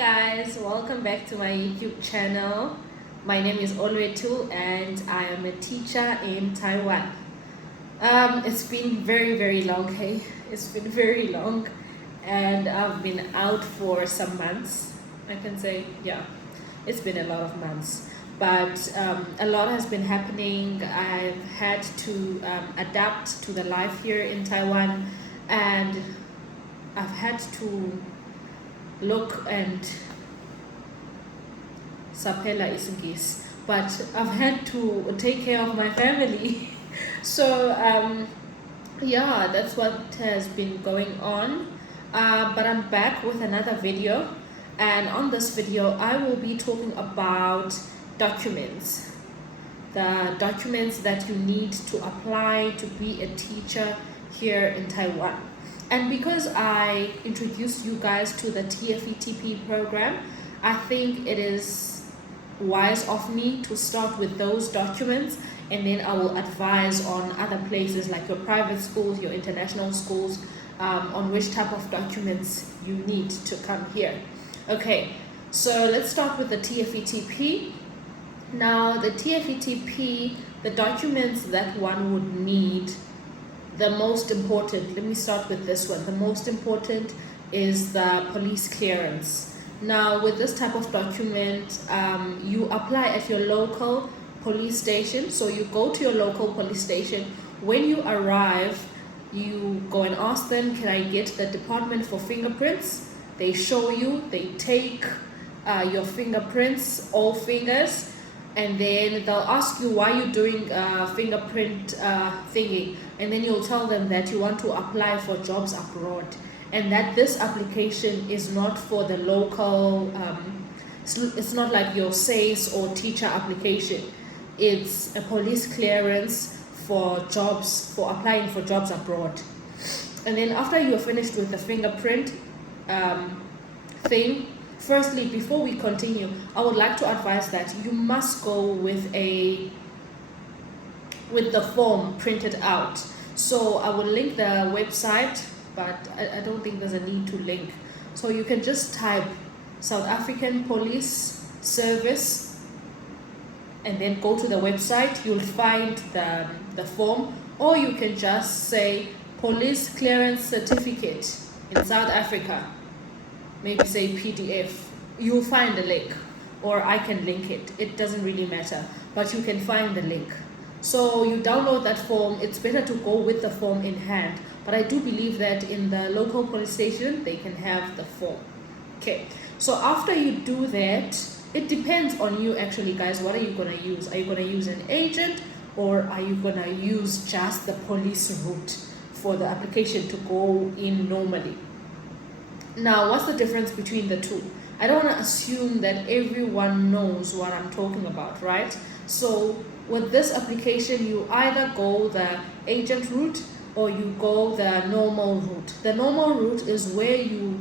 guys, welcome back to my YouTube channel. My name is Olwetu and I am a teacher in Taiwan. It's been very long, hey? It's been very long and I've been out for some months. I can say, yeah, it's been a lot of months. But a lot has been happening. I've had to adapt to the life here in Taiwan, and I've had to look and sapela isingis, but I've had to take care of my family. So yeah, that's what has been going on. But I'm back with another video, and on this video I will be talking about documents, the documents that you need to apply to be a teacher here in Taiwan. And because I introduced you guys to the TFETP program, I think it is wise of me to start with those documents, and then I will advise on other places like your private schools, your international schools, on which type of documents you need to come here. Okay, so let's start with the TFETP. Now, the TFETP, the documents that one would need, the most important, let me start with this one. The most important is the police clearance. Now, with this type of document, you apply at your local police station. So you go to your local police station. When you arrive, you go and ask them, can I get the department for fingerprints? They show you, they take your fingerprints, all fingers, and then they'll ask you why you're doing fingerprint thingy, and then you'll tell them that you want to apply for jobs abroad, and that this application is not for the local, it's not like your SACE or teacher application. It's a police clearance for jobs, for applying for jobs abroad. And then after you're finished with the fingerprint thing, firstly, before we continue, I would like to advise that you must go with the form printed out. So I will link the website, but I don't think there's a need to link. So you can just type South African Police Service and then go to the website. You'll find the form, or you can just say Police Clearance Certificate in South Africa. Maybe say PDF. You'll find the link, or I can link it. It doesn't really matter, but you can find the link. So you download that form. It's better to go with the form in hand, but I do believe that in the local police station they can have the form. Okay, so after you do that, it depends on you actually, guys. What are you gonna use? Are you gonna use an agent, or are you gonna use just the police route for the application to go in normally? Now, what's the difference between the two? I don't want to assume that everyone knows what I'm talking about, right? So with this application, you either go the agent route or you go the normal route. The normal route is where you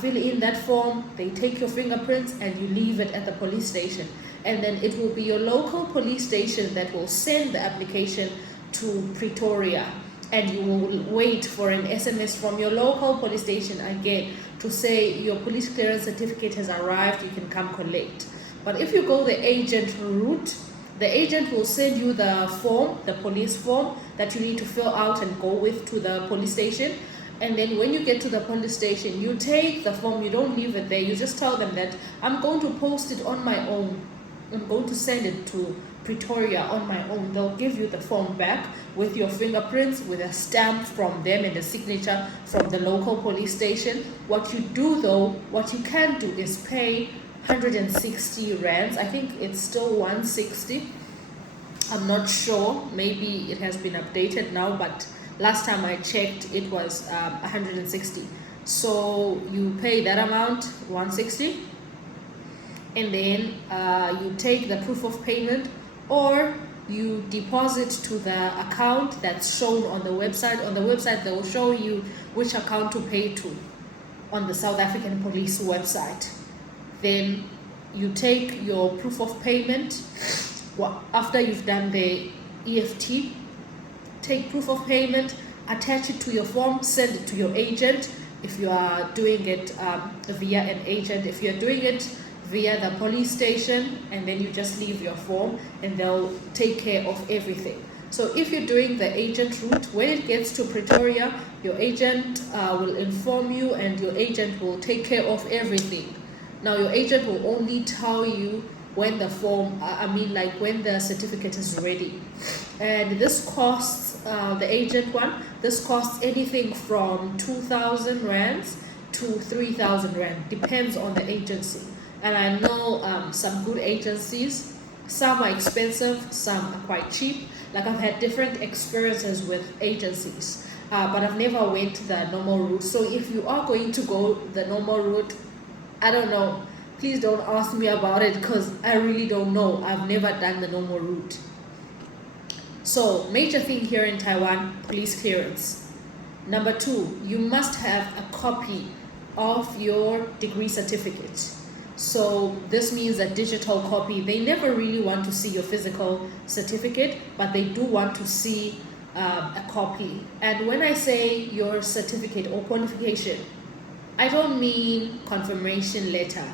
fill in that form, they take your fingerprints, and you leave it at the police station. And then it will be your local police station that will send the application to Pretoria. And you will wait for an SMS from your local police station again to say your police clearance certificate has arrived, you can come collect. But if you go the agent route, the agent will send you the form, the police form that you need to fill out and go with to the police station. And then when you get to the police station, you take the form, you don't leave it there, you just tell them that I'm going to post it on my own. I'm going to send it to Pretoria on my own. They'll give you the form back with your fingerprints, with a stamp from them and a signature from the local police station. What you do though, what you can do is pay 160 rands. I think it's still 160. I'm not sure. Maybe it has been updated now, but last time I checked it was 160. So you pay that amount, 160, and then you take the proof of payment, or you deposit to the account that's shown on the website. On the website, they will show you which account to pay to on the South African Police website. Then you take your proof of payment. After you've done the EFT, take proof of payment, attach it to your form, send it to your agent. if you are doing it via an agent. If you're doing it via the police station, and then you just leave your form and they'll take care of everything. So if you're doing the agent route, when it gets to Pretoria, your agent will inform you, and your agent will take care of everything. Now your agent will only tell you when the form, like when the certificate is ready. And this costs, the agent one, this costs anything from 2,000 rands to 3,000 rand, depends on the agency. And I know some good agencies, some are expensive, some are quite cheap. Like I've had different experiences with agencies, but I've never went the normal route. So if you are going to go the normal route, I don't know, please don't ask me about it, because I really don't know. I've never done the normal route. So major thing here in Taiwan, police clearance. Number 2, you must have a copy of your degree certificate. So this means a digital copy. They never really want to see your physical certificate, but they do want to see a copy. And when I say your certificate or qualification, I don't mean confirmation letter.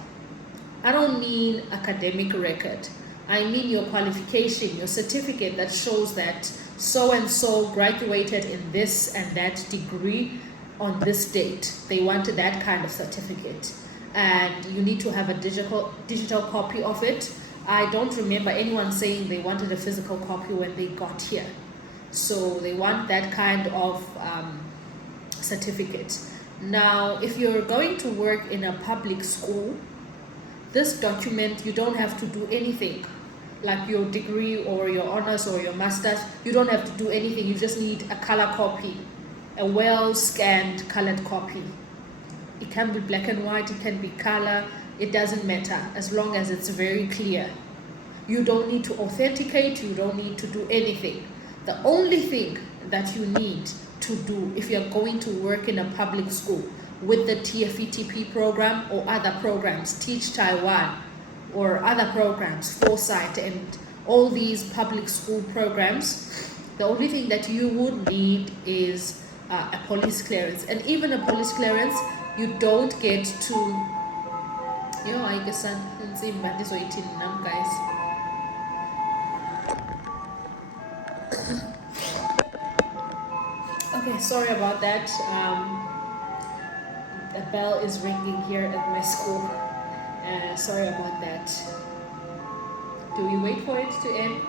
I don't mean academic record. I mean your qualification, your certificate that shows that so-and-so graduated in this and that degree on this date. They wanted that kind of certificate. And you need to have a digital copy of it. I don't remember anyone saying they wanted a physical copy when they got here. So they want that kind of certificate. Now, if you're going to work in a public school, this document, you don't have to do anything. Like your degree or your honors or your master's, you don't have to do anything. You just need a color copy, a well-scanned colored copy. It can be black and white, it can be color, it doesn't matter, as long as it's very clear. You don't need to authenticate, you don't need to do anything. The only thing that you need to do if you're going to work in a public school with the TFETP program or other programs, Teach Taiwan or other programs, Foresight and all these public school programs, the only thing that you would need is a police clearance. And even a police clearance, you don't get to, I guess this way guys. Okay, sorry about that. The bell is ringing here at my school. Sorry about that. Do we wait for it to end?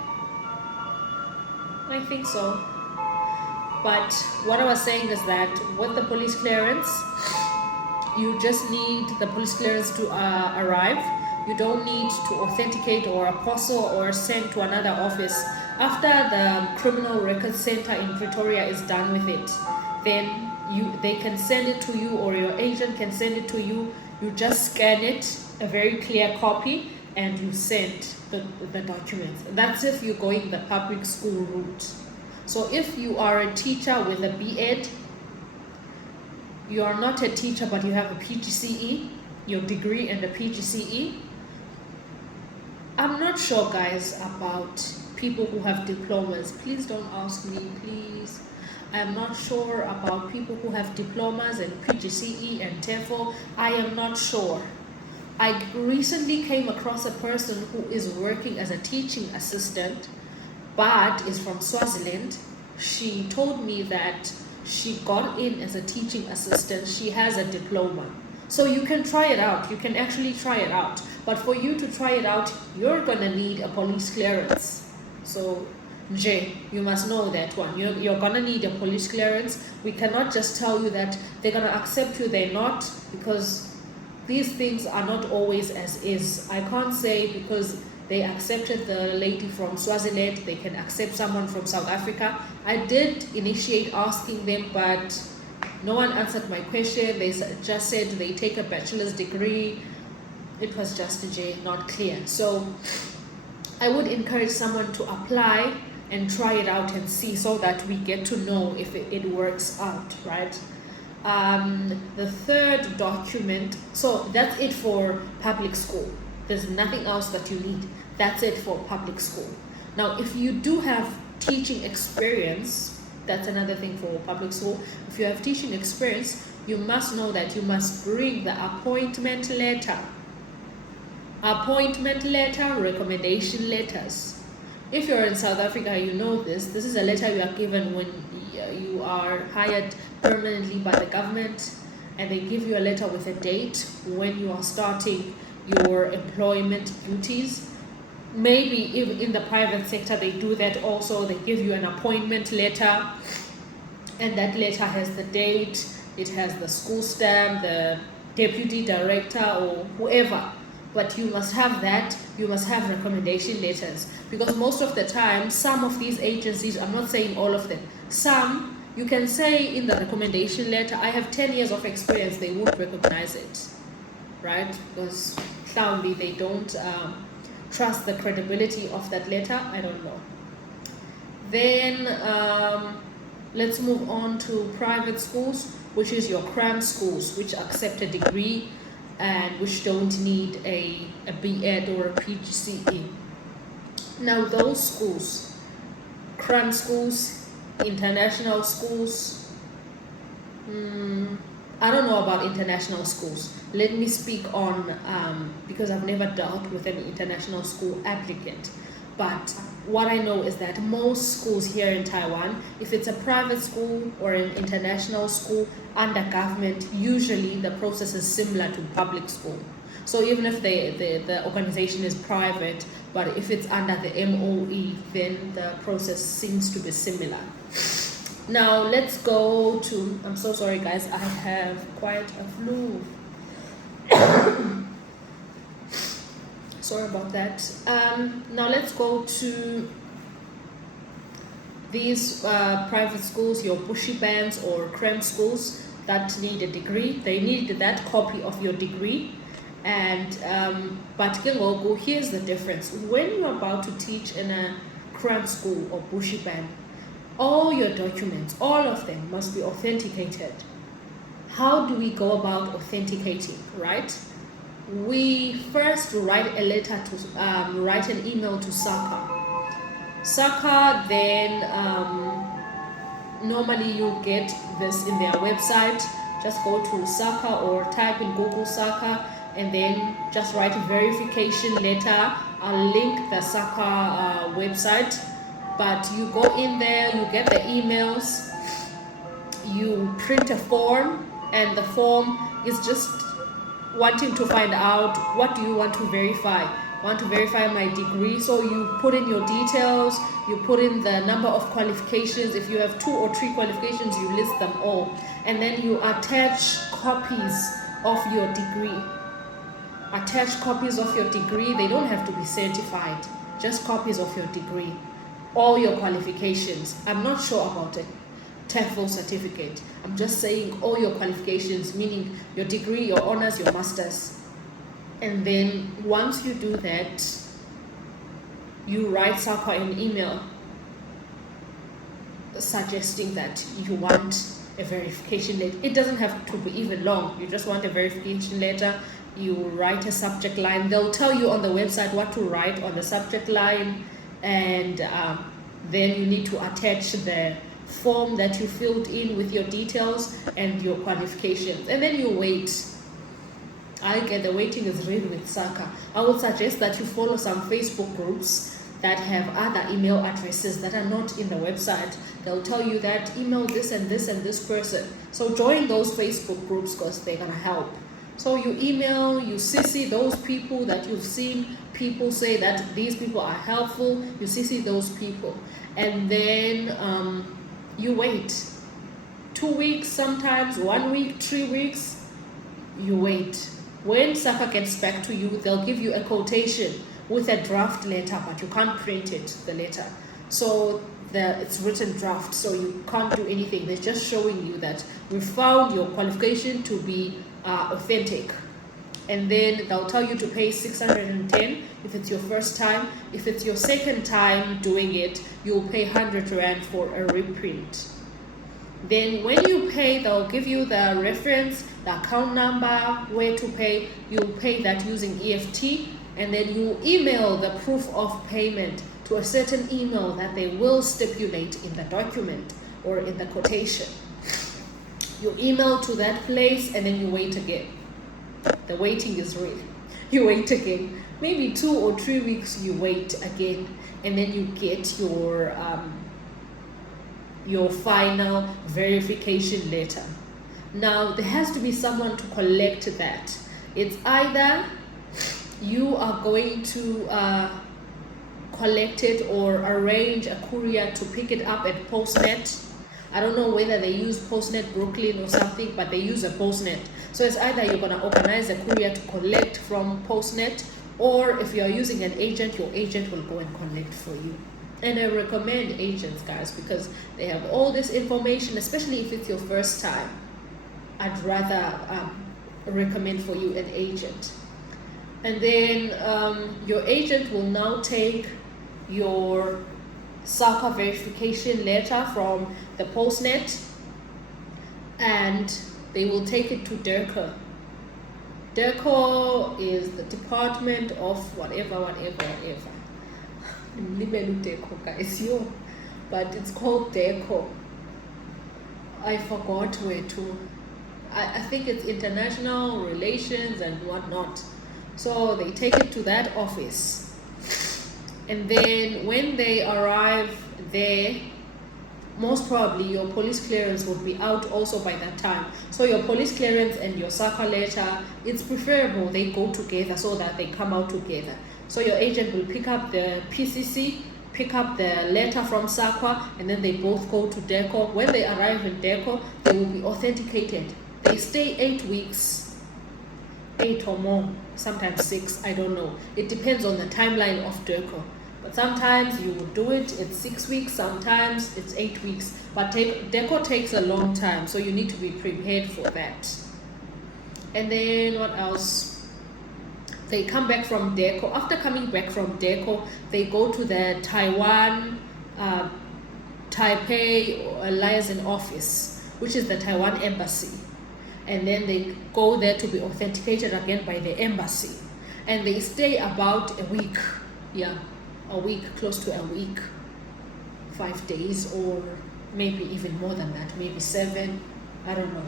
I think so. But what I was saying is that with the police clearance, you just need the police clearance to arrive. You don't need to authenticate or apostle or send to another office. After the Criminal Records Center in Pretoria is done with it, then they can send it to you, or your agent can send it to you. You just scan it, a very clear copy, and you send the documents. That's if you're going the public school route. So if you are a teacher with a B.Ed, you are not a teacher but you have a PGCE, your degree and a PGCE. I'm not sure, guys, about people who have diplomas. Please don't ask me, please. I am not sure about people who have diplomas and PGCE and TEFL. I am not sure. I recently came across a person who is working as a teaching assistant but is from Swaziland. She told me that she got in as a teaching assistant. She has a diploma. So you can try it out. You can actually try it out. But for you to try it out, you're going to need a police clearance. So, Jay, you must know that one. You're going to need a police clearance. We cannot just tell you that they're going to accept you. They're not, because these things are not always as is. I can't say because they accepted the lady from Swaziland, they can accept someone from South Africa. I did initiate asking them, but no one answered my question. They just said they take a bachelor's degree. It was just not clear. So I would encourage someone to apply and try it out and see, so that we get to know if it works out, right? The third document, so that's it for public school. There's nothing else that you need. That's it for public school. Now, if you do have teaching experience, that's another thing for public school. If you have teaching experience, you must know that you must bring the appointment letter, recommendation letters. If you're in South Africa, you know this. This is a letter you are given when you are hired permanently by the government, and they give you a letter with a date when you are starting your employment duties. Maybe if in the private sector they do that also. They give you an appointment letter, and that letter has the date, it has the school stamp, the deputy director or whoever. But you must have that. You must have recommendation letters, because most of the time, some of these agencies, I'm not saying all of them, some, you can say in the recommendation letter, I have 10 years of experience. They won't recognize it, right? Because sadly, they don't trust the credibility of that letter. I don't know. Then let's move on to private schools, which is your cram schools, which accept a degree and which don't need a B.Ed or a PGCE. Now those schools, cram schools, international schools, I don't know about international schools. Let me speak on, because I've never dealt with an international school applicant. But what I know is that most schools here in Taiwan, if it's a private school or an international school under government, usually the process is similar to public school. So even if the organization is private, but if it's under the MOE, then the process seems to be similar. Now let's go to, I'm so sorry guys, I have quite a flu. Sorry about that. Now let's go to these private schools, your bushy bands or cram schools that need a degree. They need that copy of your degree. And but here's the difference. When you're about to teach in a cram school or bushy band, all your documents, all of them must be authenticated. How do we go about authenticating, right? We first write a letter to, write an email to SACA. Then normally you get this in their website. Just go to SACA or type in Google SACA and then just write a verification letter. I'll link the SACA website. But you go in there, you get the emails, you print a form, and the form is just wanting to find out what do you want to verify. Want to verify my degree, so you put in your details, you put in the number of qualifications. If you have 2 or 3 qualifications, you list them all, and then you attach copies of your degree. Attach copies of your degree. They don't have to be certified, just copies of your degree, all your qualifications. I'm not sure about it TEFL certificate. I'm just saying all your qualifications, meaning your degree, your honors, your masters. And then once you do that, you write SACA an email suggesting that you want a verification letter. It doesn't have to be even long. You just want a verification letter. You write a subject line. They'll tell you on the website what to write on the subject line, and then you need to attach the form that you filled in with your details and your qualifications, and then you wait. I get the waiting is real with SACA. I would suggest that you follow some Facebook groups that have other email addresses that are not in the website. They'll tell you that email this and this and this person. So join those Facebook groups because they're gonna help. So you email, you CC those people that you've seen people say that these people are helpful. You CC those people, and then you wait 2 weeks, sometimes 1 week, 3 weeks. You wait. When SACA gets back to you, they'll give you a quotation with a draft letter, but you can't print it, the letter. So it's written draft, so you can't do anything. They're just showing you that we found your qualification to be authentic. And then they'll tell you to pay 610 if it's your first time. If it's your second time doing it, you'll pay 100 Rand for a reprint. Then when you pay, they'll give you the reference, the account number, where to pay. You'll pay that using EFT, and then you email the proof of payment to a certain email that they will stipulate in the document or in the quotation. You email to that place and then you wait again. The waiting is real. You wait again. Maybe 2 or 3 weeks you wait again, and then you get your final verification letter. Now there has to be someone to collect that. It's either you are going to collect it or arrange a courier to pick it up at Postnet. I don't know whether they use Postnet Brooklyn or something, but they use a Postnet. So it's either you're going to organize a courier to collect from Postnet, or if you're using an agent, your agent will go and collect for you. And I recommend agents, guys, because they have all this information, especially if it's your first time. I'd rather recommend for you an agent. And then your agent will now take your SACA verification letter from the Postnet, and they will take it to DERCO. DERCO is the Department of whatever. DERCO, guys, but it's called DERCO. I forgot where to. I think it's international relations and whatnot. So they take it to that office, and then when they arrive there, most probably your police clearance would be out also by that time. So your police clearance and your SACA letter, it's preferable they go together so that they come out together. So your agent will pick up the PCC, pick up the letter from SACA, and then they both go to DERCO. When they arrive in DERCO, they will be authenticated. They stay 8 weeks, 8 or more, sometimes 6, I don't know. It depends on the timeline of DERCO. But sometimes you will do it, it's 6 weeks, sometimes it's 8 weeks. But DERCO takes a long time, so you need to be prepared for that. And then what else? They come back from DERCO. After coming back from DERCO, they go to the Taiwan, Taipei liaison office, which is the Taiwan embassy. And then they go there to be authenticated again by the embassy. And they stay about a week. Yeah, a week, close to a week. 5 days, or maybe even more than that, maybe 7, I don't know.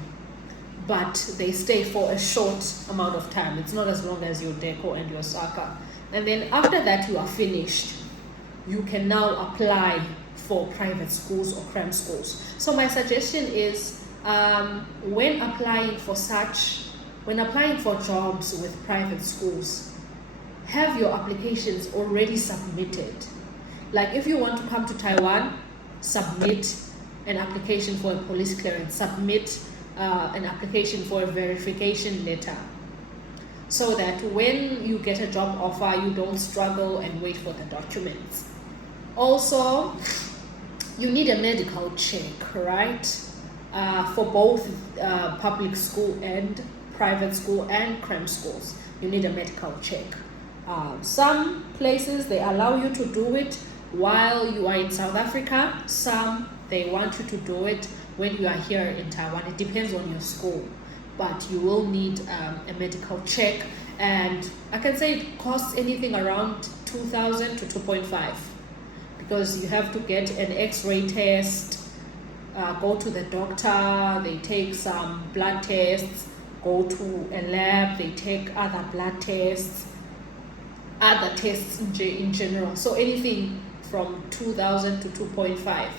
But they stay for a short amount of time. It's not as long as your DERCO and your SACA. And then after that you are finished, you can now apply for private schools or cram schools. So my suggestion is, when applying for jobs with private schools, have your applications already submitted. Like if you want to come to Taiwan, submit an application for a police clearance, submit an application for a verification letter, so that when you get a job offer, you don't struggle and wait for the documents. Also, you need a medical check, right? For both public school and private school and cram schools, you need a medical check. Some places they allow you to do it while you are in South Africa. Some they want you to do it when you are here in Taiwan. It depends on your school, but you will need a medical check, and I can say it costs anything around 2,000 to 2.5, because you have to get an X-ray test, go to the doctor, they take some blood tests, go to a lab, they take other blood tests, other tests in general. So anything from 2,000 to 2.5.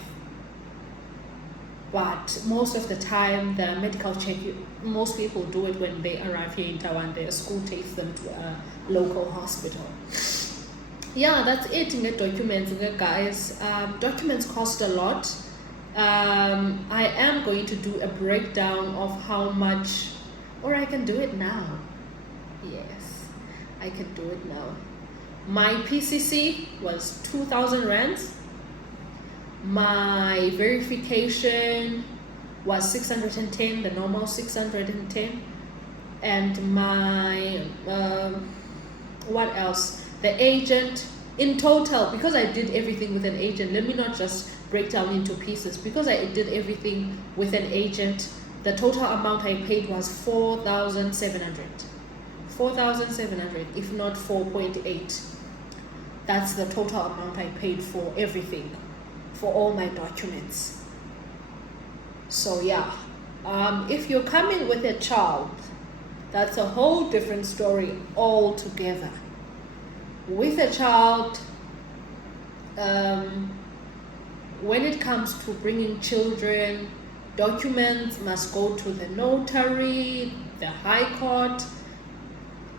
But most of the time, the medical check, most people do it when they arrive here in Taiwan. Their school takes them to a local hospital. Yeah, that's it in the documents, guys. Documents cost a lot. I am going to do a breakdown of how much, or I can do it now. Yes, I can do it now. My PCC was 2,000 rands. My verification was 610, the normal 610. And my, what else? The agent, in total, because I did everything with an agent, let me not just break down into pieces. Because I did everything with an agent, the total amount I paid was 4,700. 4,700, if not 4.8. That's the total amount I paid for everything, for all my documents. So yeah, If you're coming with a child, that's a whole different story altogether. With a child, when it comes to bringing children, documents must go to the notary, the high court.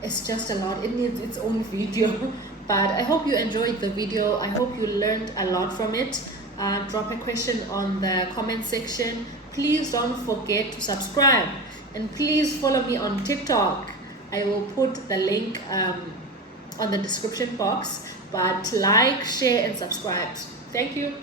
It's just a lot. It needs its own video. But I hope you enjoyed the video. I hope you learned a lot from it. Drop a question on the comment section. Please don't forget to subscribe. And please follow me on TikTok. I will put the link on the description box. But like, share, and subscribe. Thank you.